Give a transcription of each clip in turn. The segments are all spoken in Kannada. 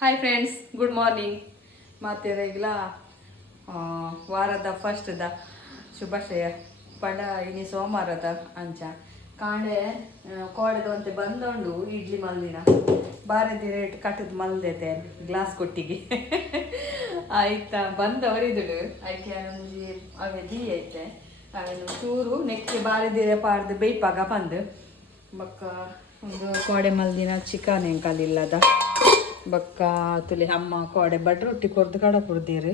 Hi friends, good morning. ಮತ್ತೆ ಈಗಲ ವಾರದ ಫಸ್ಟ್ದ ಶುಭಾಶಯ ಪಂಡ ಇನಿ ಸೋಮವಾರದ ಅಂಚ ಕಾಂಡೆ ಕೋಡೆದು ಅಂತೆ ಬಂದೊಂಡು ಇಡ್ಲಿ ಮಲ್ದಿನ ಬಾರದಿ ರೇಟ್ ಕಟ್ಟದ ಮಲ್ದೈತೆ ಗ್ಲಾಸ್ ಕೊಟ್ಟಿಗೆ ಆಯ್ತಾ ಬಂದವರಿದುಡು ಆಯ್ಕೆ ಒಂಜಿ ಅವೇ ದಿ ಐತೆ ಅವೇನು ಚೂರು ನೆಕ್ಸ್ಟ್ ಬಾರದಿರೆ ಪಾಡ್ದು ಬೇಯ್ಪಾಗ ಬಂದು ಬೊಕ್ಕ ಒಂದು ಕೋಡೆ ಮಲ್ದಿನ ಚಿಕನ್ ಎಂಕಲಿಲ್ಲದ ಬೊಕ್ಕ ತುಲಿ ಅಮ್ಮ ಕೋಡೆ ಬಡ್ ರೊಟ್ಟಿ ಕೊರ್ದು ಕಡ ಕೊಡ್ತೀರು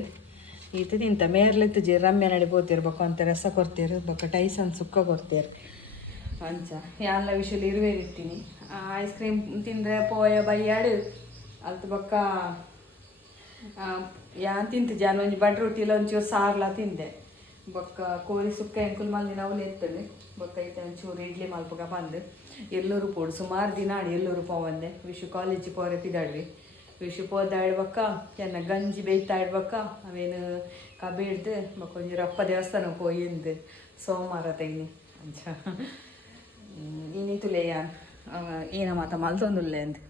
ಈತ ತಿಂತ ಮೇರ್ಲಿತ್ತು ಜಿ ರಮ್ಯ ನಡಿ ಬೋತೀರು ಬೊಕ್ಕ ಅಂತ ರಸ ಕೊಡ್ತೀರು ಬೊಕ್ಕ ಟೈಸನ್ ಸುಕ್ಕ ಕೊಡ್ತೀರು ಅಂಚ ಎಲ್ಲ ವಿಷಯಲ್ಲಿ ಇರುವೇರಿರ್ತೀನಿ ಐಸ್ ಕ್ರೀಮ್ ತಿಂದರೆ ಪೋಯ ಬೈಯಾಡು ಅಲ್ತು ಬೊಕ್ಕ ಯಾನ್ ತಿಂತು ಜಾನ್ ಒಂಜಿ ಬಡ್ ರೊಟ್ಟಿಲ ಒಂಚೂರು ಸಾರ್ಲ ತಿಂದೆ ಬೊಕ್ಕ ಕೋರಿ ಸುಕ್ಕ ಎಂಕುಲ್ ಮಲ್ದಿನ ಅವಳು ಎತ್ತಳು ಬೊಕ್ಕ ಐತೆ ಒಂಚೂರು ಇಡ್ಲಿ ಮಲ್ಪಗ ಬಂದು ಎಲ್ಲರೂ ಪೋಡು ಸುಮಾರು ದಿನ ಆಡಿ ಎಲ್ಲರೂ ಪೋವಂದೆ ವಿಶು ಕಾಲೇಜ್ ಪೋರೆ ಪಿದಾಡ್ವಿ ವಿಶು ಪೋದಾಡ್ ಬೊಕ್ಕ ಚೆನ್ನ ಗಂಜಿ ಬೇಯ್ತಾ ಇಡ್ಬೊಕ್ಕ ಅವೇನು ಕಬೇಡ್ದು ಬೊಕ್ಕ ಒಂಜಿ ರಪ್ಪ ದೇವಸ್ಥಾನ ಪೋಯಿಂದು ಸೋಮವಾರ ತೆಗಿನಿ ಅಂಚ ಇನ್ನಿತುಲೆ ಯಾನ್ ಏನ ಮಾತ ಮಲ್ತೊಂದುಲ್ಲೆ ಅಂದು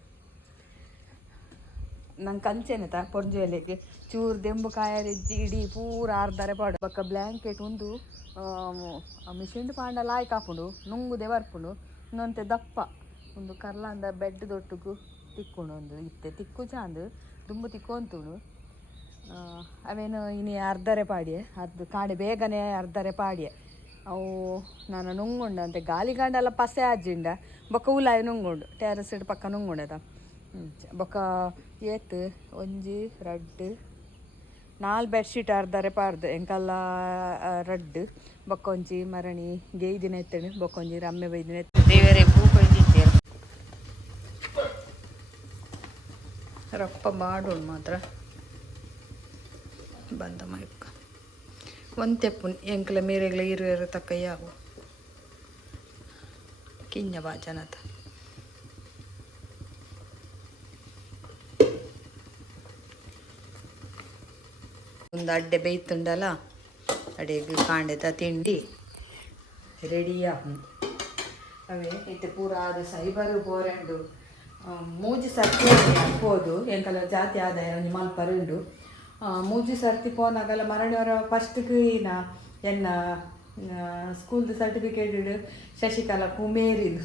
ನಂಗೆ ಕಂಚೆನೆತ ಪೊರ್ಜುವೆಲೆಗೆ ಚೂರು ದೆಂಬು ಕಾಯರೆಜ್ಜಿ ಇಡೀ ಪೂರ ಆರ್ದರೆ ಪಾಡು ಬೊಕ್ಕ ಬ್ಲ್ಯಾಂಕೆಟ್ ಒಂದು ಮಿಷಿಂಡು ಪಾಂಡ ಲಾಯ್ಕ್ ಹಾಪುಂಡು ನುಂಗುದೆ ಬರ್ಪುಂಡು ಇನ್ನೊಂತೆ ದಪ್ಪ ಒಂದು ಕರ್ಲಾಂದ ಬೆಡ್ ದೊಟ್ಟುಗು ತಿಕ್ಕುಂಡು ಒಂದು ಇತ್ತೆ ತಿಕ್ಕು ಚಾಂದು ದುಂಬು ತಿಕ್ಕೊಂತುಂಡು ಅವೇನು ಇನಿ ಅರ್ಧರೆ ಪಾಡಿಯೆ ಅದು ಕಾಡೆ ಬೇಗನೆ ಅರ್ಧರೆ ಪಾಡಿಯೆ ಅವು ನಾನು ನುಂಗುಂಡು ಅಂತೆ ಗಾಲಿ ಗಂಡಲ್ಲ ಪಸೆ ಆಜಿಂಡ ಬೊಕ್ಕ ಉಲಾಯಿ ನುಂಗುಂಡು ಟೆರಸ್ ಇಡು ಪಕ್ಕ ನುಂಗುಂಡದ ಬೊಕ್ಕ ಏತ್ ಒಂಜಿ ರಡ್ಡ್ 4 ಬೆಡ್ಶೀಟ್ ಅರ್ಧರೆ ಪಾಡ್ದು ಎಂಕಲ್ಲ ರಡ್ಡ್ ಬೊಕ್ಕ ಒಂಜಿ ಮರಣಿ ಗೇಯ್ ದಿನ ಎತ್ತೇನೆ ಬೊಕ್ಕ ಒಂಜಿ ರಮ್ಮೆ ಬೈದಿನ ಎತ್ತ ದೇವರೇ ಪೂ ಕೊಯ್ದಿದ್ದೇರು ರಪ್ಪ ಬಾಡುಂಡು ಮಾತ್ರ ಬಂದ ಮೈಕ್ ಒಂತೆಪ್ಪು ಎಂಕಲ ಮೇರೆಗ್ಲ ಇರುವೆರು ತಕ್ಕ ಯಾವು ಕಿಂಜ ಬಾಜನತ ಒಂದು ಅಡ್ಡೆ ಬೇಯ್ತುಂಡಲ್ಲ ಅಡೆಗೆ ಕಾಂಡೆದ ತಿಂಡಿ ರೆಡಿಯ ಅವೇ ಇತ್ತೆ ಪೂರ ಆದ ಸೈಬರು ಬೋರೆಂಡು ಮೂಜಿ ಸರ್ತಿ ಹಾಕ್ಬೋದು ಎಂಕಲ್ಲ ಜಾತಿ ಆದಾಯ ಒಂದು ಮಲ್ಪರುಂಡು ಮೂಜಿ ಸರ್ತಿ ಪೋನಾಗಲ್ಲ ಮರಣಿಯವರ ಫಸ್ಟ್ಗೆ ಏನ ಎನ್ನ ಸ್ಕೂಲ್ದು ಸರ್ಟಿಫಿಕೇಟ್ ಶಶಿಕಲಾ ಕುಮಾರಿಂದು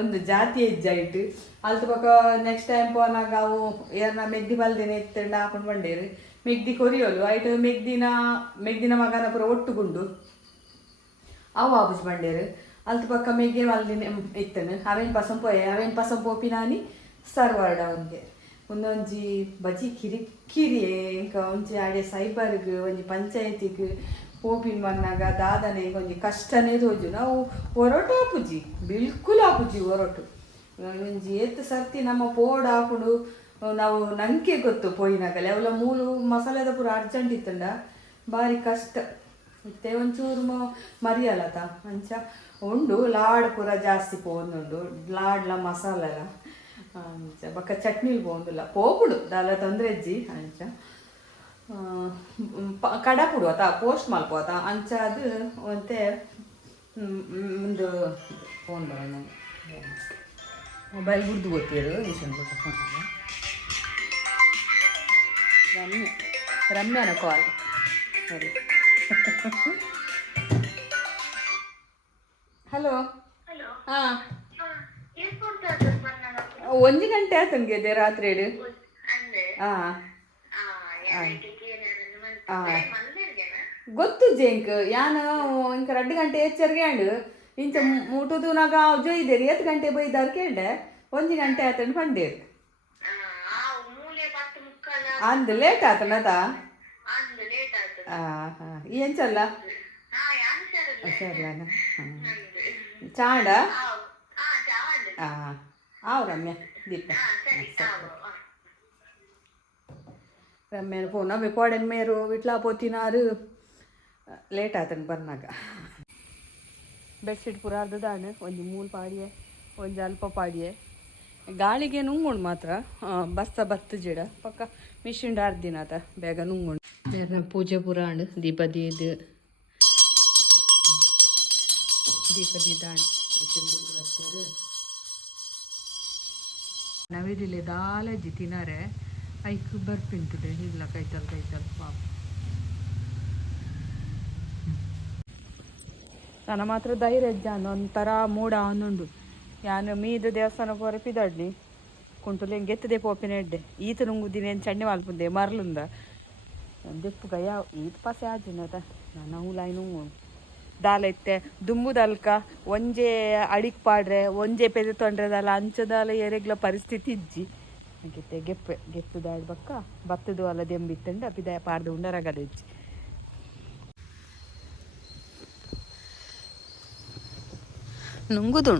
ಒಂದು ಜಾತಿ ಹೆಜ್ಜಾಯಿಟ್ಟು ಅಲ್ತು ಪಕ್ಕ ನೆಕ್ಸ್ಟ್ ಟೈಮ್ ಪೋನಾಗ ಅವು ಏನ ಮೆಗ್ದಿ ಬಲ್ದೇನೆ ಎತ್ತಂಡು ಹಾಕೊಂಡು ಬಂಡೇರು ಮೆಗ್ದಿ ಕೊರಿಯೋಲು ಆಯ್ತು ಮೆಗ್ದಿನ ಮಗನ ಪೂರ ಒಟ್ಟುಗುಂಡು ಅವು ಆಬುಜ್ ಬಂಡೇರು ಅಲ್ತು ಪಕ್ಕ ಮೆಗ್ಗೆ ಮಲ್ದಿನ ಇತ್ತನು ಅವೇನು ಪಸಂ ಪೋಪಿನಾನಿ ಸರ್ವರ್ಡ್ ಅವನಿಗೆ ಒಂದೊಂಜಿ ಬಜಿ ಕಿರಿಕಿರಿ ಇಂಕ ಒಂಜಿ ಆಡೆ ಸೈಬರ್ಗ್ ಒಂಜಿ ಪಂಚಾಯತಿಗೆ ಪೋಪಿನ ಮನ್ನಾಗ ದಾದನೆ ಒಂಜಿ ಕಷ್ಟನೇ ತೋಜು ನಾವು ಹೊರಟು ಆಪುಜಿ ಬಿಲ್ಕುಲ್ ಆಪುಜಿ ಹೊರಟು ಒಂಜಿ ಏತ್ ಸರ್ತಿ ನಮ್ಮ ಪೋಡ್ ಹಾಕೊಂಡು ನಾವು ನಂಗೆ ಗೊತ್ತು ಪೋಯಿನಾಗಲ್ಲ ಅವೆಲ್ಲ ಮೂಲು ಮಸಾಲೆದ ಪೂರ ಅರ್ಜೆಂಟ್ ಇತ್ತಂಡ ಭಾರಿ ಕಷ್ಟ ಮತ್ತೆ ಒಂಚೂರು ಮರಿಯಲ್ಲತ ಅಂಚ ಉಂಡು ಲಾಡ್ ಪೂರ ಜಾಸ್ತಿ ಪೋಂದುಂಡು ಲಾಡ್ಲ ಮಸಾಲೆಲ ಅಂಚ ಬೊಕ್ಕ ಚಟ್ನಿಲ್ ಪೋಂದುಲ್ಲ ಪೋಪುಡು ದಾಲ ತೊಂದರೆ ಅಜ್ಜಿ ಅಂಚ ಕಡಪುಡು ಆತ ಪೋಸ್ಟ್ ಮಲ್ಪೋತ ಅಂಚ ಅದು ಮತ್ತೆ ಒಂದು ಫೋನ್ ಬರೋಣ ಮೊಬೈಲ್ ಗುಡ್ದು ಗೊತ್ತಿರು ಈಶನ್ ರಮ್ಯಾನ ಕಾಲ್ ಸರಿ ಹಲೋ ಹಾಂ 1 ಗಂಟೆ ಆತಂಗೆ ರಾತ್ರಿ ಹೇಳಿ ಹಾಂ ಗೊತ್ತು ಜೇಂಕ್ ಯಾನು ಇಂಕ 2 ಗಂಟೆ ಎಚ್ಚರ್ಗ್ಯಾಂಡು ಇಂಚ ಮುಟುದು ನಾಗ ಜೊಯ್ದೇರಿ 8 ಗಂಟೆ ಬೈದಾರ್ ಕೇಂಡೆ 1 ಗಂಟೆ ಆತಂಡು ಬಂಡೇರು ಅಂದ್ ಲೇಟ್ ಆತನದ ಹಾಂ ಎಂಚಲ್ಲ ಹುಷಾರ್ಲಾನ ಚಾಂಡ ಹಾಂ ಆವ್ ರಮ್ಯ ದೀಪ ರಮ್ಯನ ಫೋನ್ ಅವೆ ಕೋಡೆನ ಮೇರು ವಿಟ್ಲಾ ಪೋತಿನಾರು ಲೇಟ್ ಆತಂಡು ಬರ್ನಾಗ ಬೆಡ್ಶೀಟ್ ಪೂರ ಅರ್ಧದಾಣು ಒಂಜಿ ಮೂಲು ಪಾಡಿಯೆ ಒಂಜಿ ಅಲ್ಪ ಪಾಡಿಯೆ ಗಾಳಿಗೆ ನುಂಗುಂಡು ಮಾತ್ರ ಬಸ್ಸ ಬತ್ತು ಜಿಡ ಪಕ್ಕ ಮಿಷಿಂಡು ಅರ್ದಿನಾತ ಬೇಗ ನುಂಗುಂಡು ಬೇರೆ ಪೂಜೆ ಪೂರ ಅಂಡು ದೀಪದಿ ದಾಣು ಮಿಷಿನ್ ಬಿಡ್ದು ಬರ್ತಾರೆ ನವಿಲಿಲೆ ದಾಲಜ್ಜಿ ತಿನ್ನರೆ ಐಕ್ ಬರ್ಪಿಂತದೆ ಇಲ್ಲ ಕೈತಲ್ ಪಾಪ ನನ್ನ ಮಾತ್ರ ಧೈರ್ಯ ಅಜ್ಜಾನ ಒಂಥರ ಮೂಡ ಅವನುಂಡು ಯಾನು ಮೀದು ದೇವಸ್ಥಾನ ಪೋರೆ ಪಿದಾಡ್ನಿ ಕುಂಟುಲು ಹೆಂಗೆ ಎತ್ತದೆ ಪೋಪಿನ ಎಡ್ಡೆ ಈತ ನುಂಗುದಿನ ಏನು ಚಂಡಿ ಮಲ್ಪುಂದೆ ಮರ್ಲುಂದ ದೆಪ್ಪು ಗಯ ಈತ ಪಾಸೆ ಆಜಿನದ ನನ್ನ ಹುಲಾಯಿ ನುಂಗು ದಾಲ ಇತ್ತೆ ದುಂಬುದಲ್ಕ ಒಂಜೆ ಅಡಿಕ್ ಪಾಡ್ರೆ ಒಂಜೆ ಪೆದೆ ತೊಂಡ್ರೆದಲ್ಲ ಅಂಚದಾಲ ಎರೆಗ್ಲ ಪರಿಸ್ಥಿತಿ ಇಜ್ಜಿ ಹಾಗಿತ್ತೆ ಗೆಪ್ಪು ದಾಡ್ಬಕ್ಕ ಬತ್ತದು ಅಲ್ಲ ದೆಂಬಿತ್ತಂಡ ಪಿದ ಪಾಡ್ದು ಉಂಡರಗದ ಇಜ್ಜಿ ನುಂಗುದು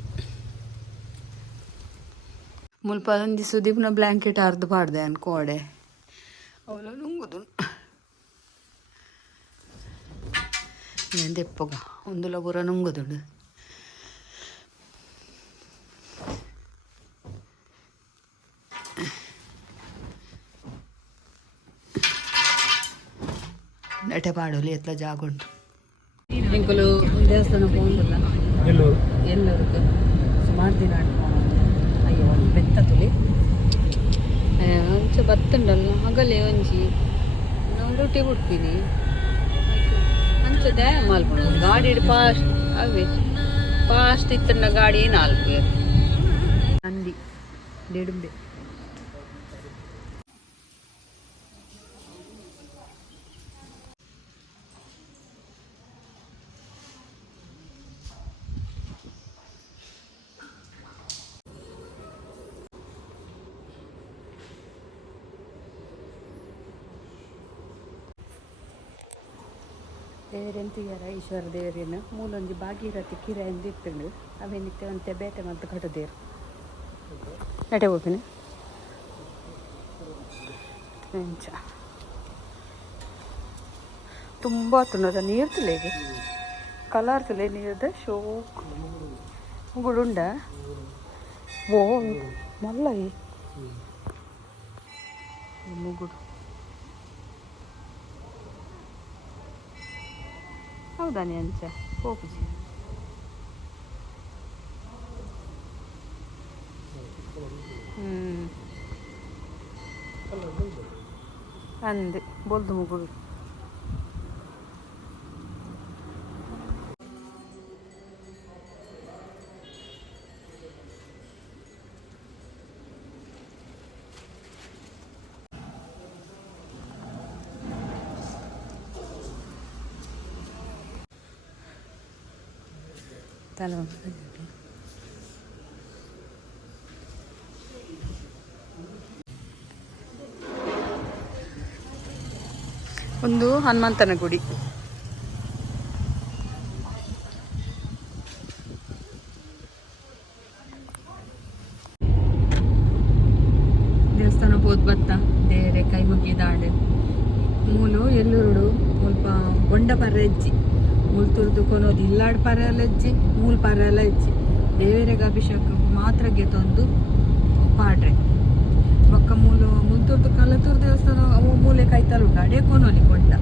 ಮುಲ್ಪ ಒಂಜಿ ಸುದೀಪ್ನ ಬ್ಲ್ಯಾಂಕೆಟ್ ಅರ್ದು ಪಾಡ್ದೆ ಅನ್ಕೋಡೆ ಅವಳ ನುಂಗುದು నేను తెప్పగా అందులో బుర్ర నుంగుదుడు నటే పాడోలి ఎట్లా జాగుంటు ఇంకులు దేవస్థానం పోండుಲ್ಲ ಎಲ್ಲೂರಿಗೆ ಸುಮಾರು ದಿನ ಅಯ್ಯೋ ಒಂದು ಬೆತ್ತತುಲಿ ಒಂಚ ಬತ್ತುಂಡಲ್ಲ ಹಗಲೇ ಒಂಜಿ ನಾವು ರೊಟ್ಟಿ ಬಿಡ್ತೀನಿ ಅಂಚದೆ ಮಲ್ಪುಂಡು ಗಾಡಿ ಫಾಸ್ಟ್ ಅವೇ ಫಾಸ್ಟ್ ಇತ್ತಂಡ ಗಾಡಿ 4 ನಂದಿ ಡೆಡುಂಬೆ ದೇವರೆಂತಿಗಾರ ಈಶ್ವರ ದೇವರೇನು ಮೂಲೊಂಜಿ ಭಾಗೀರಥಿ ಕಿರೆ ಎಂದು ಇತ್ತುಂಡು ಅವೇನಿತ್ತೆ ಒಂತೆ ಬೇಟೆ ಮತ್ತು ಕಟ್ಟದೇರು ನಟೆ ಹೋಗ್ತೀನಿ ಎಂಚ ತುಂಬ ತುನ್ನದ ನೀರು ತುಲೇಗೆ ಕಲರ್ ತುಲೆ ನೀರದ ಶೋಕ್ ಮುಗುಡುಂಡ ಓ ಮಲ್ಲ ಮುಗುಡು ಹೌದಾ ನೀ ಅಂಚ ಹೋಗುಜಿ ಅಂದೆ ಬೋಲ್ದು ಮುಗುಳು ಒಂದು ಹನುಮಂತನ ಗುಡಿ ದೇವಸ್ಥಾನ ಹೋದ್ ಬತ್ತ ದೇರೆ ಕೈ ಮುಗಿ ದಾಂಡೆ ಮೂಲು ಎಲ್ಲುರುಡು ಸ್ವಲ್ಪ ಬೊಂಡ ಪರ್ರೆಜ್ಜಿ ಮೂಲ್ ತುರ್ದು ಕೊನೋದು ಇಲ್ಲಾಡ್ ಪರ್ರೆಲ್ಲ ಇಜ್ಜಿ ಮೂಲ್ ಪರ್ರೆಲ್ಲ ಇಜ್ಜಿ ದೇವರಿಗೆ ಅಭಿಷೇಕ ಮಾತ್ರ ಗೆತ್ತೊಂದು ಪಾಡ್ರೆ ಬೊಕ್ಕ ಮೂಲು ಮುಲ್ತುರ್ದು ಕಲತೂರು ದೇವಸ್ಥಾನ ಅವು ಮೂಲೆ ಕೈತಲು ಉಂಡು ಅಡೇ ಕೊನೋಲಿ ಕೊಂಡ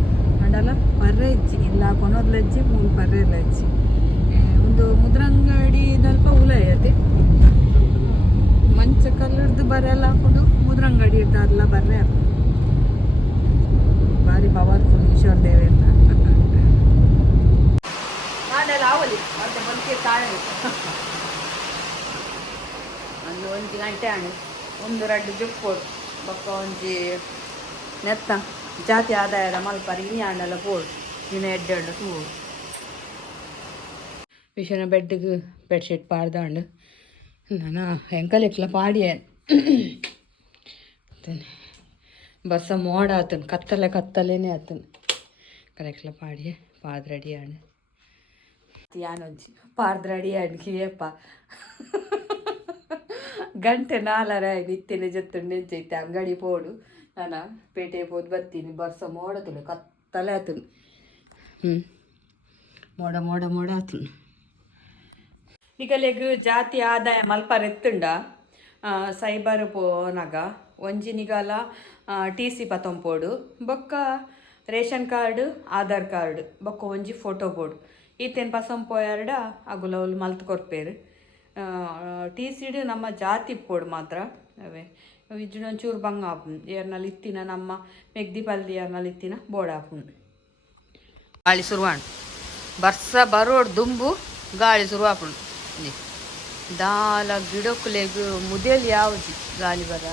ಅಂಡಲ ಪರ್ರೆ ಇಜ್ಜಿ ಇಲ್ಲ ಕೊನೋದ್ಲ ಇಜ್ಜಿ ಮೂಲು ಪರ್ರೆ ಎಲ್ಲ ಇಜ್ಜಿ ಒಂದು ಮುದ್ರಂಗಡಿ ದಲ್ಪ ಉಲಯತೆ ಮಂಚ ಕಲ್ಲರ್ದು ಬರೆಲ್ಲ ಹಾಕೊಂಡು ಮುದ್ರಂಗಡಿ ಇರ್ತಾರಲ್ಲ ಬರ್ರೆ ಭಾರಿ ಪವರ್ಫುಲ್ ಈಶ್ವರ ದೇವರ ನಾಡೆಲ್ಲ ಆವಲಿ ಮತ್ತೆ ಬಂಕೆ ತಾಳೆ ಒಂದು 1 ಗಂಟೆ ಆಣೆ ಒಂದು ರಡ್ಡು ಜುಪ್ಪೋಡು ಬೊಕ್ಕ ಒಂಜಿ ನೆತ್ತ ಜಾತಿ ಆದಾಯದ ಮಲ್ಪರಿ ಇನಿ ಆಂಡಲ ಪೋಡು ದಿನ ಎಡ್ಡೆಡ್ಡು ತೂಡು ವಿಷನ ಬೆಡ್ಗೆ ಬೆಡ್ಶೀಟ್ ಪಾಡ್ದಾಂಡು ನಾನು ಹೆಂಕಲೆಕ್ಲ ಪಾಡಿಯೇ ಬಸ್ಸ ಮೋಡ ಆತನು ಕತ್ತಲೇನೆ ಆತನು ಕಲೆಕ್ಲ ಪಾಡಿಯೇ ಪಾಡ್ದು ರೆಡಿ ಆಂಡು ಯಾನೊಂಜಿ ಪಾಡ್ದು ರೆಡಿ ಆಂಡು ಕಿಯಪ್ಪ ಗಂಟೆ 4 ನಿತ್ಯನ ಜೊತ್ತುಂಡು ಎಂಚೈತೆ ಅಂಗಡಿ ಪೋಡು ನಾನು ಪೇಟೆ ಹೋದ್ ಬರ್ತೀನಿ ಬರ್ಸ ಮೋಡ ತುಳು ಕತ್ತಲೆ ಆತನು ಮೋಡ ಆತನು ಈಗಲೆಗ್ ಜಾತಿ ಆದಾಯ ಮಲ್ಪರ ಎತ್ತುಂಡ ಸೈಬರ್ ಪೋನಾಗ ಒಂಜಿನಿಗಾಲ TC ಪತ್ತೊಂಪೋಡು ಬೊಕ್ಕ ರೇಷನ್ ಕಾರ್ಡ್ ಆಧಾರ್ ಕಾರ್ಡ್ ಬೊಕ್ಕ ಒಂಜಿ ಫೋಟೋ ಬೋರ್ಡು ಈತೇನು ಪಸಂಪೋಯಾರ್ಡ ಅಗುಲ ಅವ್ಲು ಮಲ್ತು ಕೊರ್ಪೇರು TC ನಮ್ಮ ಜಾತಿ ಪೋಡು ಮಾತ್ರ ಅವೇ ಇಜ್ಜಿನೊಂಚೂರು ಬಂಗ ಆಪುಂಡು ಏರ್ನಲ್ಲಿ ಇತ್ತಿನ ನಮ್ಮ ಮೆಗ್ದಿ ಪಲ್ದಿ ಏರ್ನಲ್ಲಿ ಇತ್ತಿನ ಬೋಡ ಆಪುಂಡು ಗಾಳಿ ಶುರುವಾಂಡು ಬರ್ಸ ಬರೋಡು ದುಂಬು ಗಾಳಿ ಶುರುವಾಪುಂಡು ದಾಲ ಗಿಡಕ್ಕುಲೆಗ್ ಮುದೇಲಿ ಯಾವ್ದು ಗಾಳಿ ಬರ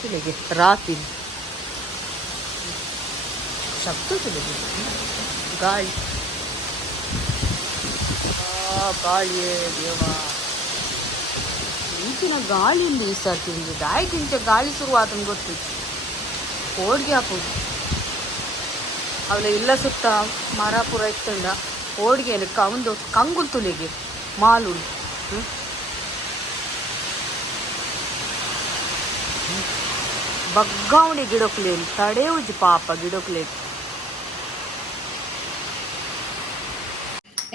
ತುಲೆಗೆ ರಾತ್ರಿ ಶಬ್ದ ತುಲೆಗೆ ಗಾಳಿ ಗಾಳಿಯೇ ದೇವಾ ಈಚಿನ ಗಾಳಿಯಿಂದ ಈಸಾಡ್ತಿಂದು ದಾಯ್ಕಿಂಚ ಗಾಳಿ ಶುರುವಾತಂದು ಗೊತ್ತು ಓಡ್ಗೆ ಹಾಕೋದು ಅವಳ ಇಲ್ಲ ಸುತ್ತ ಮರ ಪುರ ಇತ್ತಂಡ ಓಡ್ಗೆ ಒಂದು ಕಂಗುಲ್ ತುಲೆಗೆ ಮಾಲು ಬಗ್ಗಾವಣಿ ಗಿಡಕ್ಲೇನು ತಡೆ ಉಜ್ಜಿ ಪಾಪ ಗಿಡಕ್ಲೇನು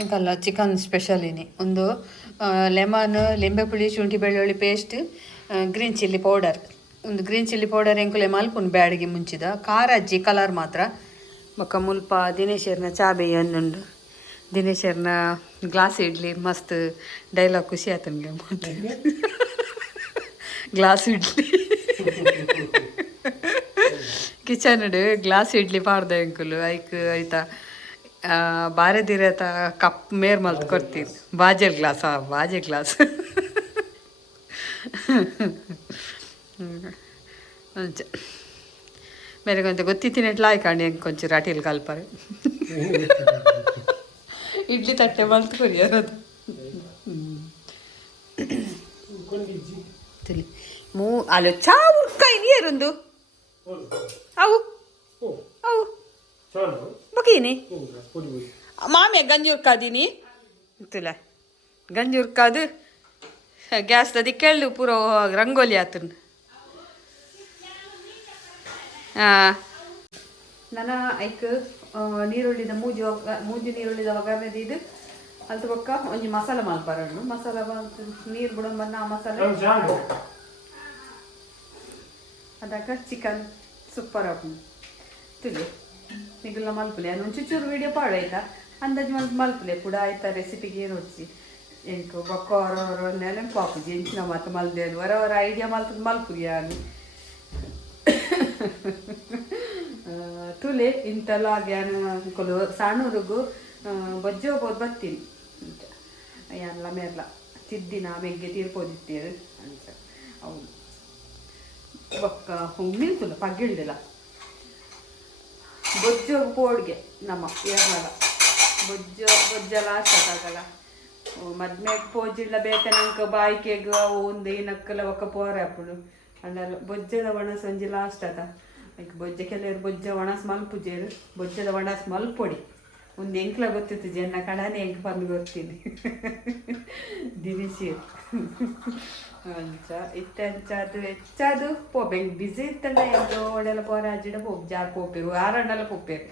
ಎಂಕಲ್ಲ ಚಿಕನ್ ಸ್ಪೆಷಲ್ ಇನಿ ಒಂದು ಲೆಮನ್ ಲಿಂಬೆ ಪುಳಿ ಶುಂಠಿ ಬೆಳ್ಳುಳ್ಳಿ ಪೇಸ್ಟ್ ಗ್ರೀನ್ ಚಿಲ್ಲಿ ಪೌಡರ್ ಒಂದು ಗ್ರೀನ್ ಚಿಲ್ಲಿ ಪೌಡರ್ ಎಂಕುಲೆ ಮಲ್ಪುನ್ ಬ್ಯಾಡಿಗೆ ಮುಂಚಿದ ಖಾರ ಅಜ್ಜಿ ಕಲರ್ ಮಾತ್ರ ಬೊಕ್ಕ ಮುಲ್ಪ ದಿನೇಶರ್ನ ಚಾಬೆಯಿ ಅನ್ನುಂಡು ದಿನೇಶರ್ನ ಗ್ಲಾಸ್ ಇಡ್ಲಿ ಮಸ್ತ್ ಡೈಲಾಗ್ ಖುಷಿ ಆತನ್ಗೆ glass idli kitchen glass idli ಪಾಡ್ದೆ ಎಂಕುಲು ಐಕ್ ಆಯ್ತಾ ಬಾರೆದಿರತ ಕಪ್ ಮೇರ್ ಮಲ್ತ್ ಕೊಡ್ತೀರಿ ಬಾಜೆಲ್ ಗ್ಲಾಸ್ ಬಾಜೆ ಗ್ಲಾಸ್ ಅಂಚ ಮೇರೆ ಕೊಂಚ ಗೊತ್ತಿತ್ತಿನೆಟ್ಲ ಆಯ್ಕಂಡು ಹೆಂಗೆ ಕೊಂಚೂರು ಅಟಿಲ್ ಕಲ್ಪರೆ ಇಡ್ಲಿ ತಟ್ಟೆ ಮಲ್ತ್ ಕೊರಿಯರದು ತಿಳಿ ಅಲ್ಲ ಚಾ ಉರ್ಕಾಯಿ ನೀರೊಂದು ಅವು ಅವು ಬಕೀನಿ ಮಾಮೆ ಗಂಜಿ ಉರ್ಕಾದೀನಿ ತುಲ ಗಂಜಿ ಉರ್ಕಾದು ಗ್ಯಾಸ್ ದದಿ ಕೇಳು ಪೂರ ರಂಗೋಲಿ ಆತನ್ ನನ್ನ ಐಕ್ ನೀರುಳ್ಳಿದ ಮೂಜಿ ನೀರುಳ್ಳಿದ ಒಗ್ಗರಣೆದ ಇದು ಅಲ್ತ ಪಕ್ಕ ಒಂಜಿ ಮಸಾಲ ಮಲ್ಪರಣ್ಣು ಮಸಾಲ ನೀರು ಬಿಡೋ ಬನ್ನ ಆ ಮಸಾಲ ಅದಕ್ಕೆ ಚಿಕನ್ ಸೂಪರ್ ಆಪುಂಡು ತುಲಿ ನಿಗುಲ್ಲ ಮಲ್ಪುಲೆ ಅದು ಒಂಚೂರು ವೀಡಿಯೋ ಪಾಡಾಯ್ತಾ ಅಂದಾಜು ಮಲ್ಪುಲೆ ಕೂಡ ಆಯ್ತಾ ರೆಸಿಪಿಗೆ ನೋಡ್ಸಿ ಎಂಕು ಬೊಕ್ಕ ಹೊರನೆಲ್ಲ ಪಾಪುಜಿ ಎಂಚಿನ ಮಾತು ಮಲ್ದೇನು ಹೊರ ಐಡಿಯಾ ಮಲ್ಪುರಿ ಆಗಿ ತುಲೆ ಇಂತೆಲ್ಲ ಆಗ್ಯಾನ ಅನ್ಕೊಲು ಸಣ್ಣವ್ರಿಗೂ ಬೊಜ್ಜೋಗ್ಬೋದು ಬರ್ತೀನಿ ಎಲ್ಲ ಮೇರ್ಲ ತಿದ್ದಿನ ಮೆಗ್ಗೆ ತೀರ್ಪೋದಿತ್ತೇರು ಅಂತ ಅವು ಬೊಕ್ಕ ನಿಲ್ತುಲ್ಲ ಪಗ್ಗಿಳ್ದಿಲ್ಲ ಬೊಜ್ಜು ಪೋಡ್ಗೆ ನಮ್ಮ ಏರ್ನಾಗ ಬೊಜ್ಜೆಲ್ಲ ಆಗಲ್ಲ ಮದ್ಮೆಗೆ ಪೋಜಿಲ್ಲ ಬೇಕನಂಕ ಬಾಯ್ಕೆಗೆ ಅವು ಒಂದು ಏನಕ್ಕೆಲ್ಲ ಒಕ್ಕ ಪೋರೆ ಅಪ್ಪಡು ಅಂಡಲ್ಲ ಬೊಜ್ಜದ ಒಣಸ್ ಒಂಜಿ ಲಾಸ್ಟ್ ಅದ ಈಗ ಬೊಜ್ಜೆ ಕೆಲವರು ಬೊಜ್ಜ ಒಣಸ್ ಮಲ್ಪುಜೇರು ಬೊಜ್ಜದ ಒಣಸ್ ಮಲ್ಪೊಡಿ ಒಂದು ಎಂಕ್ಲ ಗೊತ್ತಿತ್ತು ಜನ ಕಡಾನೆ ಎಂಕ್ ಬಂದು ಗೊತ್ತೀನಿ ದಿನಿಸಿ ಅಂಚ ಇತ್ತಂಚದು ಹೆಚ್ಚದು ಪೋಪೆ ಬಿಸಿ ಇತ್ತಂಡ ಎಂಟೋಡೆಲ್ಲ ಪೋರೆ ಅಜ್ಜಿಡ ಪೋಪ್ ಜಾರ್ ಪೋಪೆರು ಆರಣ್ಣೆಲ್ಲ ಪೋಪೆರು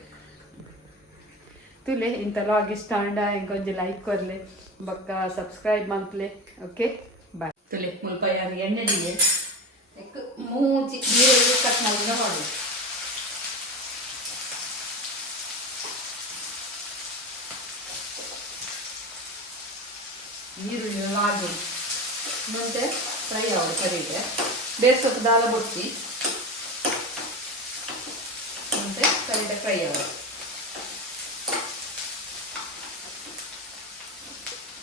ತುಲೆ ಇಂಥ ಲಾಗ್ ಇಷ್ಟ ಅಂಡ ಇಂಕೊಂಜಿ ಲೈಕ್ ಕೊರ್ಲೆ ಬೊಕ್ಕ ಸಬ್ಸ್ಕ್ರೈಬ್ ಮಲ್ಪಲೆ ಓಕೆ ಬಾಯ್ ತುಲೆ ಮುಲ್ಪ ಯಾರು ಎಣ್ಣೆಡಿಗೆ ಮೂಜಿ ನೀರಲ್ಲಿ ಕಟ್ ಮಾಡಿದ ಮಾಡಿ ನೀರುಳ್ಳಿ ಲಾಗು ಮತ್ತೆ ಫ್ರೈ ಆಗೋದು ಕರಿಗೆ ಬೇರೆ ಸ್ವಲ್ಪ ದಾಲ ಬೊಟ್ಟಿ ಮತ್ತೆ ಕರಿದ ಫ್ರೈ ಆಗೋದು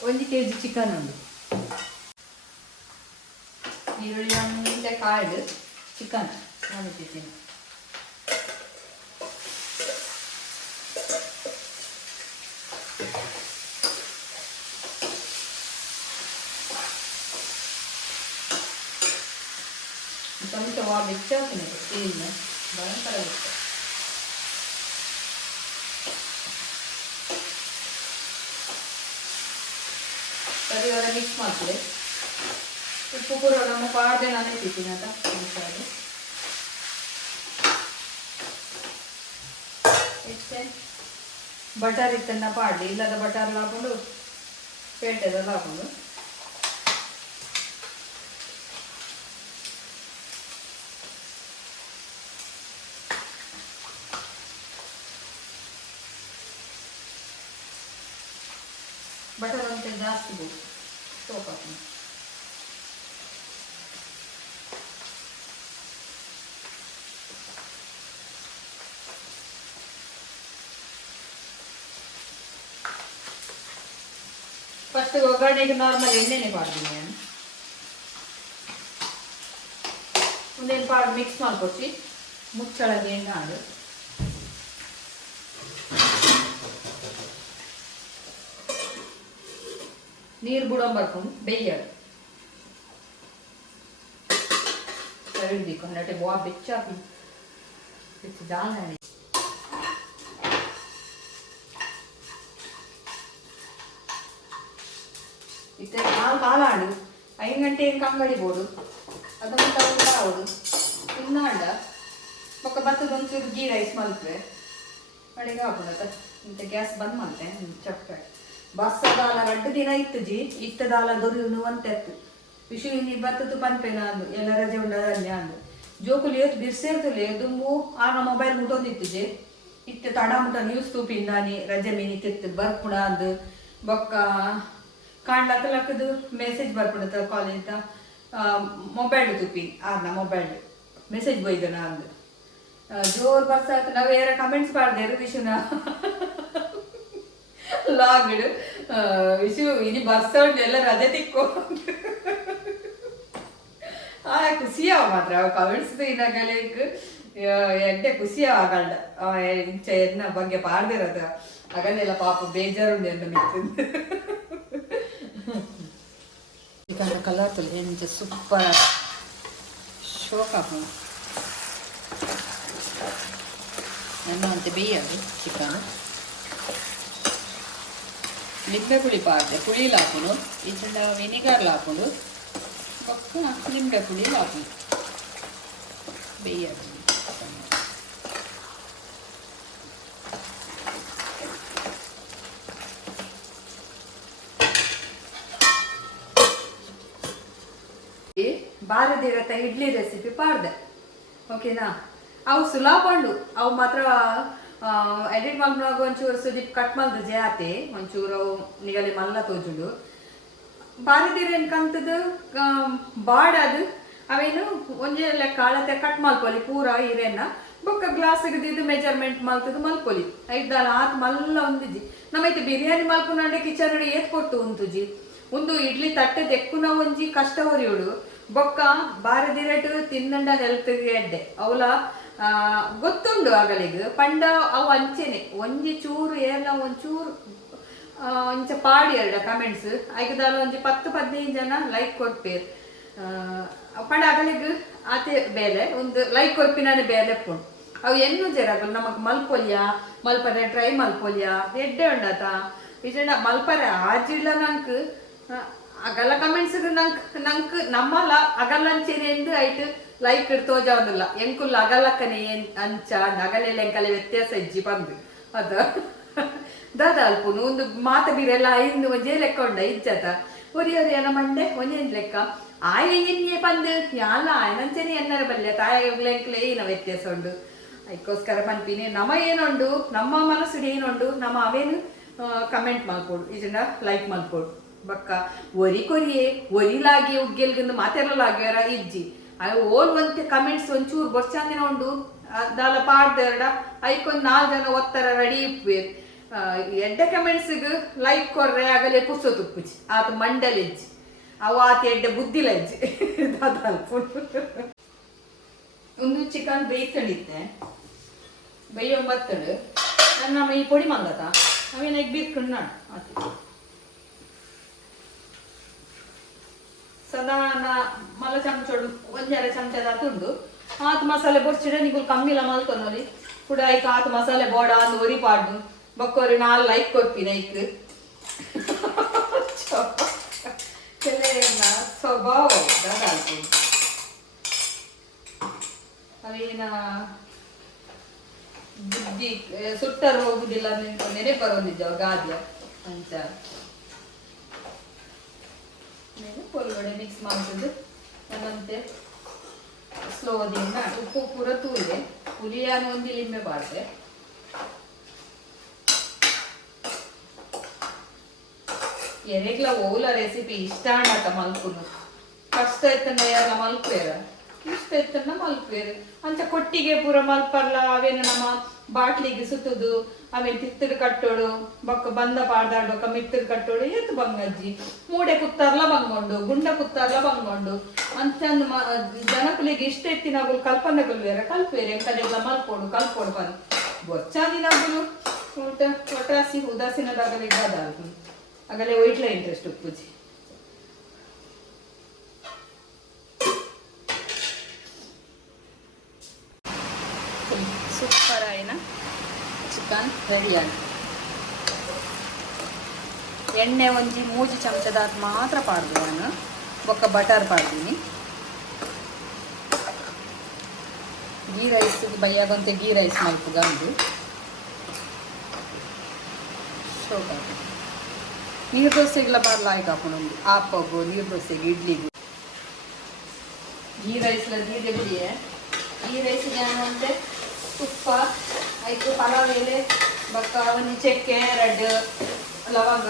ಒಂದು kg ಚಿಕನ್ ಉಂಟು ಈರುಳ್ಳಿ ಒಂದೇ ಕಾಳು ಚಿಕನ್ ಮಾಡಿಟ್ಟಿದ್ದೀನಿ కొంచెం వెచ్చవుతున్నాయి స్టీల్ భయంకర వెచ్చ ಸರಿ ಅವರ ಮಿಕ್ಸ್ ಮಾಡ್ತೀವಿ ಉಪ್ಪು ಕೂಡ ನಮ್ಮ ಪಾಡ್ದೆ ನಾನೇ ಇಟ್ಟಿದ್ದೀನಿ ಅಂತ ಒಂದ್ಸಾರಿ ಇಷ್ಟೇ ಬಟರ್ ಇತ್ತನ್ನ ಪಾಡ್ಲಿ ಇಲ್ಲದ ಬಟರ್ ಹಾಕೊಂಡು ಪೇಟೆದಲ್ಲಿ ಹಾಕೊಂಡು ಬಟರ್ ಅಂತ ಜಾಸ್ತಿ ಬೇಕು ಸೋಪ್ ಹಾಕಿ ಫಸ್ಟ್ ಒಗ್ಗರಣೆಗೆ ನಾರ್ಮಲ್ ಎಣ್ಣೆನೇ ಪಾಡ್ತೀನಿ ನಾನು. ಒಂದೇನು ಪಾಡು ಮಿಕ್ಸ್ ಮಾಡ್ಕೊಟ್ಟು ಮುಚ್ಚಳಗೆ ಎಣ್ಣೆ ಆಡು ನೀರು ಬುಡಂ ಬರ್ಕೊಂಡು ಬೇಯ್ಯಾಡು ಸರಿದಿಕ್ಕು ಹನ್ನಟೆ ಬಾ ಬೆಚ್ಚಾಕಿ ಬೆಚ್ಚ ಜಾಲ ಇತ್ತೆ ನಾಲ್ಕು ಕಾಲಾಡು 5 ಗಂಟೆ ಅಂಗಡಿ ಬೋಡು ಅದನ್ನು ತಗೊಂಡು ಆವಡು ತಿನ್ನಾಂಡ ಪಕ್ಕ ಬತ್ತದ ಒಂಚೂರು ಗೀ ರೈಸ್ ಮಲ್ಪೆ ಅಡಿಗೆ ಹಾಕೋಣ ಇಂಥ ಗ್ಯಾಸ್ ಬಂದ್ ಮಾಡ್ತೆ ಚಪ್ಪೆ ಬಸ್ ದಾಲ 2 ದಿನ ಇತ್ತು ಜಿ ಇತ್ತ ದಾಲ ದೊರೆಯುನು ಅಂತ ಇತ್ತು ವಿಷು ನೀ ಬತ್ತದು ಪನ್ಪೆನ ಅಂದು ಎಲ್ಲ ರಜೆ ಉಂಡದಲ್ಲಿ ಅಂದು ಜೋಕುಲಿ ಏತು ಬಿರ್ಸೇರ್ತಲೆ ದುಂಬು ಆಗ ಮೊಬೈಲ್ ಮುಟ್ಟೊಂದಿತ್ತು ಜಿ ಇತ್ತೆ ತಡ ಮುಟ ನ್ಯೂಸ್ ತೂಪಿಂದಾನಿ ರಜೆ ಮೀನಿತ್ತಿತ್ತು ಬರ್ಪುಡ ಅಂದು ಬೊಕ್ಕ ಕಾಣ್ಲಕ್ಕದು ಮೆಸೇಜ್ ಬರ್ಬಿಡುತ್ತೆ ಕಾಲೇಜ್ದ ಮೊಬೈಲ್ ತುಪ್ಪಿ ಆರ್ನ ಮೊಬೈಲ್ ಮೆಸೇಜ್ ಬೈದನ ಅಂದು ಜೋರ್ ಬಸ್ ಆಯ್ತು ನಾವು ಯಾರ ಕಮೆಂಟ್ಸ್ ಮಾಡ್ದೇರು ವಿಷುನ ಲಾಗ್ಡು ವಿಷು ಇನಿ ಬಸ್ ಉಂಟು ಎಲ್ಲ ರಜೆ ತಿಕ್ಕೋ ಖುಷಿಯಾವ ಮಾತ್ರ ಅವ ಕಮೆಂಟ್ಸ್ ಇನ್ನಾಗಲೇಕ್ ಎಡ್ಡೆ ಖುಷಿಯಾಗಲ್ಡ ಇಂಚ ಎನ್ನ ಬಗ್ಗೆ ಪಾಡ್ದಿರೋದು ಆಗನ್ನೆಲ್ಲ ಪಾಪ ಬೇಜಾರುಂಡೆ ಅಂತ ಮಿತ್ತು ಚಿಕನ್ ಕಲರ್ ತುಳಿ ಎಂಚ ಸೂಪರ್ ಶೋಕ್ ಹಾಕೋಣ ನನ್ನ ಅಂತೆ ಬೇಯೋದು ಚಿಕನ್ ಲಿಂಬೆ ಪುಳಿ ಪಾಡ್ದೆ ಪುಳಿಲಿ ಹಾಕೋದು ಈ ಚೆಂದ ವಿನಿಗರ್ಲಿ ಹಾಕೋದು ಪಕ್ಕ ಲಿಂಬೆ ಪುಳಿಲಿ ಹಾಕೋದು ಬೇಯೋದು ಬಾರದಿರತ್ತ ಇಡ್ಲಿ ರೆಸಿಪಿ ಪಾಡ್ದೆ ಓಕೆನಾ ಅವು ಸುಲಭ ಉಂಡು ಅವು ಮಾತ್ರ ಎಡಿಟ್ ಮಾಡ್ದಾಗ ಒಂಚೂರು ಸುದೀಪ್ ಕಟ್ ಮಾಡಿದ್ರೆ ಜಾತೆ ಒಂಚೂರು ಅವು ನಿಗಲಿ ಮಲ್ಲ ತೋಜುಂಡು ಬಾರದಿರ ಕಲ್ತದ್ದು ಬಾಡದು ಅವೇನು ಒಂದೇ ಲೆಕ್ಕ ಅಳತೆ ಕಟ್ ಮಲ್ಪೊಲಿ ಪೂರ ಹಿರೇನ ಬೊಕ್ಕ ಗ್ಲಾಸಿಗೆ ಇದು ಮೆಜರ್ಮೆಂಟ್ ಮಲ್ತದ್ದು ಮಲ್ಪೊಲಿ ಐದಾಲ ಆತ್ ಮಲ್ಲ ಒಂದಿಜಿ ನಮ್ಮೈತೆ ಬಿರಿಯಾನಿ ಮಲ್ಪುನಂಡೆ ಕಿಚನ್ ಏತ್ ಕೊಟ್ಟು ಉಂತುಜಿ ಒಂದು ಇಡ್ಲಿ ತಟ್ಟೆ ತೆಕ್ಕುನ ಒಂಜಿ ಕಷ್ಟ ಹೊರಿಯೋಡು ಬೊಕ್ಕ ಬಾರದಿರಟು ತಿನ್ನಂಡ ಹೆಲ್ತ್ಗೆ ಎಡ್ಡೆ ಅವಲ ಗೊತ್ತುಂಡು ಆಗಲಿಗೆ ಪಂಡ ಅವು ಅಂಚೆನೆ ಒಂಜಿ ಚೂರು ಏನ ಒಂಚೂರು ಒಂಚ ಪಾಡಿ ಎರಡ ಕಮೆಂಟ್ಸ್ ಐಕದಾಲ ಒಂಜಿ 10-15 ಜನ ಲೈಕ್ ಕೊಡ್ಪೇರು ಪಂಡ ಆಗಲಿಗೆ ಆತೆ ಬೇಲೆ ಒಂದು ಲೈಕ್ ಕೊರ್ಪಿನಾನೆ ಬೇಲೆ ಪುಂಡು ಅವು ಎನ್ನು ಜರಗಲು ನಮಕ್ ಮಲ್ಪೊಲ್ಯ ಮಲ್ಪರೆ ಟ್ರೈ ಮಲ್ಪೊಲ್ಯ ಎಡ್ಡೆ ಉಂಡಾತ ಇಜಂಡ ಮಲ್ಪರೆ ಆಜಿಲ್ಲ ನಂಕ್ ಅಗಲ್ಲ ಕಮೆಂಟ್ಸ್ ನಂಕ್ ನಮ್ಮಲ್ಲ ಅಗಲ್ಲಂಚೇನೆ ಎಂದು ಐಟ್ ಲೈಕ್ ತೋಜಾವಲ್ಲ ಎಂಕುಲ್ಲ ಅಗಲಕ್ಕನೆ ಅಂಚ ಅಗಲೆಲ್ಲ ಎಂಕಲೆ ವ್ಯತ್ಯಾಸ ಇಜ್ಜಿ ಬಂದು ಅದ ದಾದ ಅಲ್ಪುನು ಒಂದು ಮಾತ ಬೀರೆಲ್ಲ ಇಂದು ಒಂಜೇ ಲೆಕ್ಕ ಉಂಡ ಇಜ್ಜತ ಒರಿಯೊರಿಯನ ಮಂಡೆ ಒಂಜೇನು ಲೆಕ್ಕ ಆಯ ಎನ್ನೆ ಬಂದು ಯಾಲ ಆಯನಂಚನೆ ಎನ್ನರ ಬಲ್ಲೆ ತಾಯಗ್ಲೆಂಕ್ಲೆ ಏನ ವ್ಯತ್ಯಾಸ ಉಂಡು ಅದಕ್ಕೋಸ್ಕರ ಪನ್ಪಿನಿ ನಮ್ಮ ಏನುಂಡು ನಮ್ಮ ಮನಸ್ಸು ಏನುಂಡು ನಮ್ಮ ಅವೇನು ಕಮೆಂಟ್ ಮಾಡ್ಕೊಡು ಇದನ್ನ ಲೈಕ್ ಮಾಡ್ಕೊಡು ಬಕ್ಕ ಒರಿ ಕೊರಿಯೇ ಒರಿಲಾಗಿ ಉಗ್ಗೆಲ್ಗಿಂದು ಮಾತೆರಲಾಗ್ಯಾರ ಇಜ್ಜಿ ಅವು ಓಲ್ ಒಂತೆ ಕಮೆಂಟ್ಸ್ ಒಂಚೂರು ಬೊರ್ಚಂದಿನ ಉಂಡು ದಾಲ ಪಾಡ್ದೆರಡ ಐಕೊಂದು 4 ಜನ ಒತ್ತರ ರೆಡಿ ಇಪ್ಪೇರು ಎಡ್ಡೆ ಕಮೆಂಟ್ಸಿಗೆ ಲೈಕ್ ಕೊರ್ರೆ ಆಗಲೇ ಪುಸ್ಸು ತುಪ್ಪುಜಿ ಆತ ಮಂಡಲಿಜ್ಜಿ ಅವು ಆತ ಎಡ್ಡೆ ಬುದ್ಧಿಲಜ್ಜಿ ದಾದಲ್ಪು ಒಂದು ಚಿಕನ್ ಬೇಯ್ಕೊಂಡಿದ್ದೆ ಬೇಯೊಂಬತ್ತಡು ನಮ್ಮ ಈ ಪೊಡಿ ಮಂದತ ಅವೇನು ಎಗ್ ಬೀರ್ಕೊಂಡು ನಾಡು ಆತ ಸದಾ ಮಲ್ಲ ಚಮಚೋಡು ಒಂಜಾರೆ ಚಮಚದ ತುಂಡು ಆತ ಮಸಾಲೆ ಬೊರ್ಚಿಡ ನೀವು ಕಮ್ಮಿಲ ಮಲ್ಕೊಂಡಿ ಕೂಡ ಐಕ್ ಆತ ಮಸಾಲೆ ಬೋಡ ಅಂದು ಒರಿ ಪಾಡು ಬಕ್ಕೋರಿ 4 ಲೈಕ್ ಕೊಡ್ತೀನಿ ಐಕ್ ಸ್ವಭಾವ ಅವೇನ ಬುದ್ಧಿ ಸುಟ್ಟರು ಹೋಗುದಿಲ್ಲ ನೆನೆ ಬರೋದಿದ್ದ ಗಾದ್ಯ ಅಂತ ಒಳಗಡೆ ಮಿಕ್ಸ್ ಮಾಡ್ತದ್ದು ನನ್ನಂತೆ ಸ್ಲೋದಿಂದ ಉಪ್ಪು ಪೂರ ತೂರಿದೆ ಹುಲಿಯಾನು ಒಂದು ಲಿಂಬೆ ಬಾರ್ದೆ ಎರೆಗ್ಲ ಓಲ ರೆಸಿಪಿ ಇಷ್ಟ ಆಟ ಮಲ್ಪುನು ಕಷ್ಟ ಇತ್ತಂಡ ಯಾರ ಮಲ್ಪೇರ ಇಷ್ಟ ಎತ್ತನ್ನ ಮಲ್ಪೇರು ಅಂಚ ಕೊಟ್ಟಿಗೆ ಪೂರ ಮಲ್ಪರ್ಲ ಅವೇನು ನಮ್ಮ ಬಾಟ್ಲಿಗೆ ಸುತ್ತುದು ಅವೇನು ತಿತ್ತರು ಕಟ್ಟೋಡು ಬೊಕ್ಕ ಬಂದ ಪಾಡ್ದಾಡ್ಬೊಕ್ಕ ಮಿತ್ತರು ಕಟ್ಟೋಡು ಎತ್ತು ಬಂಗಜ್ಜಿ ಮೂಡೆ ಕುತ್ತಾರ್ಲ ಬಂಗೊಂಡು ಗುಂಡ ಕುತ್ತಾರ್ಲ ಬಂಗೊಂಡು ಅಂಚಂದು ಜನಕುಲಿಗೆ ಇಷ್ಟ ಎತ್ತಿನಾಗುಲು ಕಲ್ಪನೆಗಳು ಕಲ್ಪೇರೆ ಎಂಕಡೆಲ್ಲ ಮಲ್ಪೋಡು ಕಲ್ಪೋಡು ಬಂದು ಬೊಚ್ಚಾದಿನಾಗುಲು ಒಟ್ರಾಸಿ ಉದಾಸೀನದಾಗಲೇ ಇದ್ದದಾಗಲು ಆಗಲೇ ಒಯ್ಟ್ಲ ಇಂಟ್ರೆಸ್ಟ್ ಉಪ್ಪುಜಿ ಸೂಪರ್ ಆಯ್ನ ಚಿಕನ್ ರೆಡಿ ಆಯ್ತು ಎಣ್ಣೆ ಒಂಜಿ 3 ಚಮಚದ ಮಾತ್ರ ಪಾಡ್ದು ನಾನು ಬೊಕ್ಕ ಬಟರ್ ಪಾಡ್ತೀನಿ ಗೀ ರೈಸ್ ಬಲಿಯಾಗಂತೆ ಗೀ ರೈಸ್ ಮಲ್ಪುಗಂದು ಶೋಕ ನೀರು ದೋಸೆಗೆಲ್ಲ ಬರಲ್ಲ ಆಯ್ತು ಹಾಕೊಂಡು ಆಪಗು ನೀರು ದೋಸೆಗೆ ಇಡ್ಲಿಗೂ ಗೀ ರೈಸ್ಲ ಗೀದೆ ಬಿಡಿಯೇ ಗೀ ರೈಸಿಗೆ ಅಂದರೆ ತುಪ್ಪ ಆಯ್ತು ಪಲಾವ್ ಎಲೆ ಬಕ್ಕ ಒಂದು ಚಕ್ಕೆ ರೆಡ್ ಲವಂಗ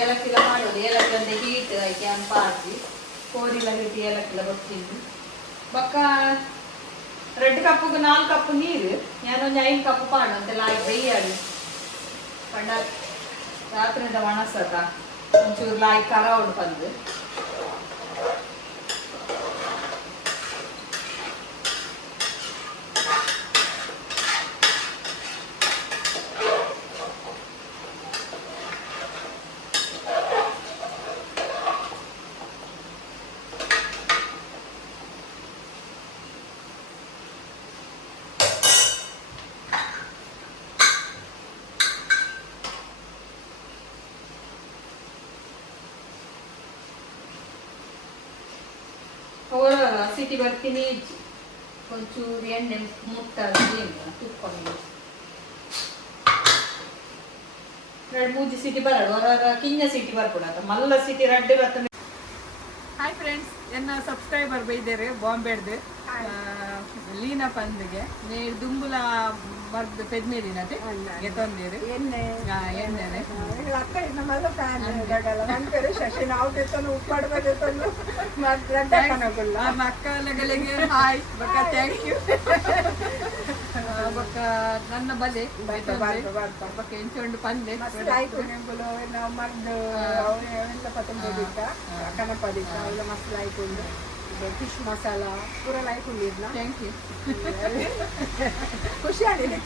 ಏಲಕ್ಕಿಲ್ಲ ಮಾಡೋದು ಏಲಕ್ಕಿ ಅಂದರೆ ಹೀಟ್ ಆಯ್ಕೆ ಅಂತ ಹಾಕಿ ಕೋರಿಲ ಹಿಟ್ಟು ಏಲಕ್ಕಿಲ್ಲ ಗೊತ್ತಿದ್ದು ಬಕ್ಕ ರೆಡ್ ಕಪ್ಪಿಗೆ 4 ಕಪ್ ನೀರು ನಾನೊಂದು 5 ಕಪ್ ಪಾಡು ಅಂತೆಲ್ಲ ಆಯ್ತು ಬೇಯಾಡಿ ಪಂಡ ರಾತ್ರಿಯಿಂದ ಒಣಸದ ಒಂಚೂರು ಲಾಯ್ ಖರ ಉಂಟು ಬಂದು ಸಿಟಿ ಬರ್ತೀನಿ ಒಂಚೂರು ಎಣ್ಣೆ ಮುಟ್ಟಾಗಿ ತುಪ್ಪ 2-3 ಸಿಟಿ ಬರಡು ಹೊರ ಕಿಂಜ ಸಿಟಿ ಬರ್ಕೊಡ ಮಲ್ಲ ಸಿಟಿ ರಡ್ಡೆ ಬರ್ತದೆ ಹಾಯ್ ಫ್ರೆಂಡ್ಸ್ ಎನ್ನ ಸಬ್ಸ್ಕ್ರೈಬರ್ ಬೈದೇರೆ ಬಾಂಬೆಡ್ದು ಲೀನಾ ಪಂದಿಗೆ ನೀರು ದುಂಬುಲ ಬರ್ದು ಪೆದ್ಮೇಲಿನತೆ ಎತ್ತೊಂದಿರು ಎಣ್ಣೆ ಅಕ್ಕ ನಮ್ಮಲ್ಲ ಫ್ಯಾನ್ ಗಡಲ ನನ್ನ പേര് ಶಶಿ ನಾವು ತೆತ್ತನು ಉಪ್ಪಾಡ್ಬ ತೆತ್ತನು ಮತ್ತೆ ಕನಗುಲ್ಲ ಅಕ್ಕ ಲಗಲಿಗೆ ಹಾಯ್ ಬಕ್ಕ ಥ್ಯಾಂಕ್ ಯು ಬಕ್ಕ ನನ್ನ ಬಲೆ ಬಕ್ಕ ಎಂಚೊಂಡು ಪಂದೆ ಮಸ್ತ್ ನೆಂಬುಲು ನಾವು ಮರ್ದು ಅವೆಲ್ಲ ಪತಂಬೋದಿತ್ತ ಅಕ್ಕನ ಪದಿತ್ತ ಅವೆಲ್ಲ ಮಸ್ತ್ ಆಯ್ಕೊಂಡು ಫಿಶ್ ಮಸಾಲ ಪೂರ ಲೈಕೊಂಡಿದ್ನ ಥ್ಯಾಂಕ್ ಯು ಖುಷಿ ಆಗಿದೆ